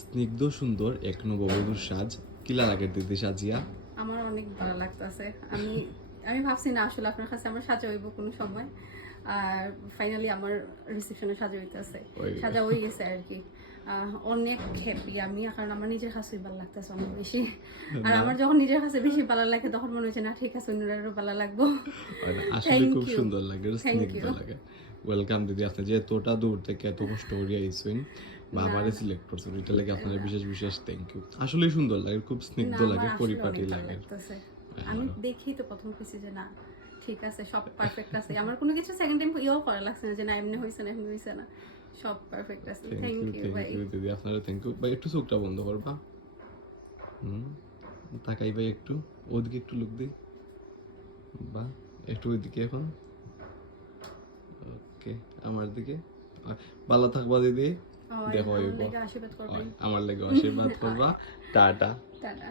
স্নিগ্ধ সুন্দর এক নববধূর সাজ কিলা লাগে দিদি সাজিয়া। আমার অনেক ভালো লাগতেছে। আমি ভাবছি না আসলে আপনার কাছে আমার সাজা হইব কোনো সময়, আর ফাইনালি আমার রিসেপশনে সাজা হইতেছে, সাজা হয়ে গেছে আর কি। অনেক হ্যাপি আমি, কারণ আমার নিজের কাছেই ভালো লাগতেছে অনেক বেশি। আর আমার যখন নিজের কাছে বেশি ভালো লাগে তখন মনে হচ্ছে না ঠিক আছে অন্যরাও ভালো লাগবো। আসলে খুব সুন্দর লাগে, স্নিগ্ধ লাগে। ওয়েলকাম দিদি, আপনি যে এতটা দূর থেকে এত কষ্ট করে আইছেন বা আমারে সিলেক্ট করছেন, এটা লাগে আপনার বিশেষ বিশেষ থ্যাংক ইউ। আসলেই সুন্দর লাগে, খুব স্নিগ্ধ লাগে, পরিপাটি লাগে। আমি দেখি তো প্রথম কিছু যে না ঠিক আছে, সব পারফেক্ট আছে। আমার কোনো কিছু সেকেন্ড টাইম ইয়েও করা লাগছে না যে না এমনি হয়েছে না এমনি হয়েছে না, সব পারফেক্ট আছে। থ্যাংক ইউ ভাই। দিদি আপনারা থ্যাংক ইউ ভাই। একটু চোখটা বন্ধ করবা, তাকাই ভাই একটু ওদিকে, একটু লুক দিই বা একটু ওইদিকে এখন। ওকে, আমার দিকে। ভালো থাকবা দিদি, দেখো আশীর্বাদ করবেন। আমার লাগে আশীর্বাদ করবা। টাটা। টাটা।